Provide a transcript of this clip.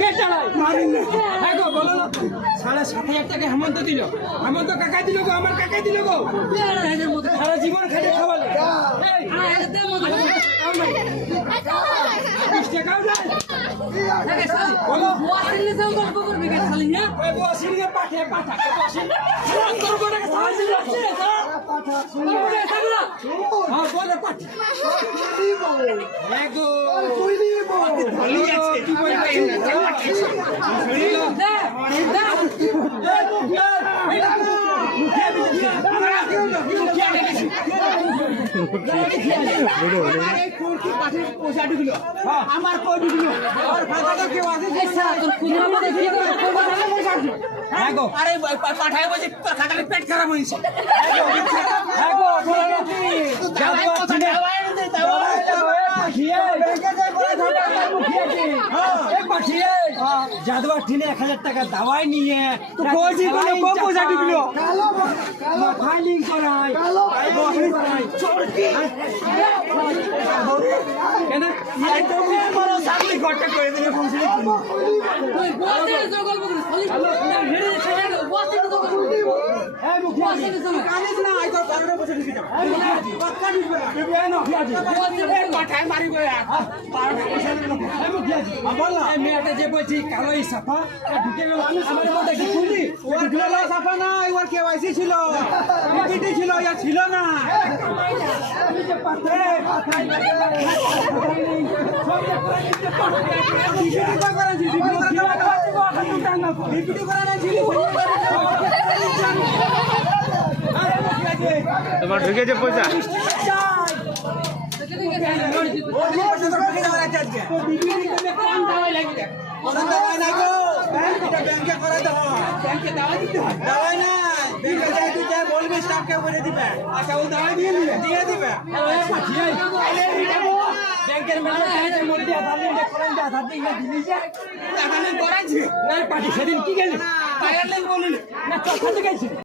কে চালায় হ্যাঁ গো বলো না 7,500 টাকা হেমন্ত দিল হেমন্ত কাকা দিল গো আমার কাকাই দিল গো সারা জীবন খেটে খাওয়ালে টাকাও নাই বলো বসিলে পাঠে পাঠা হ্যাঁ বলে পাঠি আমার কই দিল আর ফাটাটা কেউ আছে তোর খুদরা মধ্যে কি করে হ্যাঁ গো আরে পাঠায় বসে তোর খাটালে পেট খারাপ হইছে হ্যাঁ গো বলো কি যাও কথা খাওয়াই না দাও পাঠিয়ে ব্যাংকে যাই বলে ঢাকা মুখিয়াছি হ্যাঁ পাঠিয়ে জাদুয়া ঠিনে 1000 টাকা দাওয়াই নিয়ে তো কই জীবনে কম পয়সা দিলো কালো কালো ফাইলিং করাই কালো ফাইলিং করাই চোরকি কেন একদম বড় সামনে ঘরটা করে দিলে পৌঁছে দিই তুই বসে জগল বগল খালি হেড়ে ছেড়ে বসে জগল এই মুখিয়াছি কানিস না আই তো 12 বছর দিছি পাক্কা দিবে না দিবে না মুখিয়াছি বসে পাঠায় মারি গয়া 12 বছর এই মুখিয়াছি বল না এই মেয়েটা যে বলছি কালোই সাফা ঢুকে গেল আমার মধ্যে কি খুলি ওর কালো সাফা না ওর কেওয়াইসি ছিল পিপিটি ছিল ইয়া ছিল না আমি যে পাথরে পাথাই তোমার ঢুকেছে পয়সা ব্যাংকের ম্যানেজার মধ্যে সেদিন কি গেলি না চল খাতে গেছি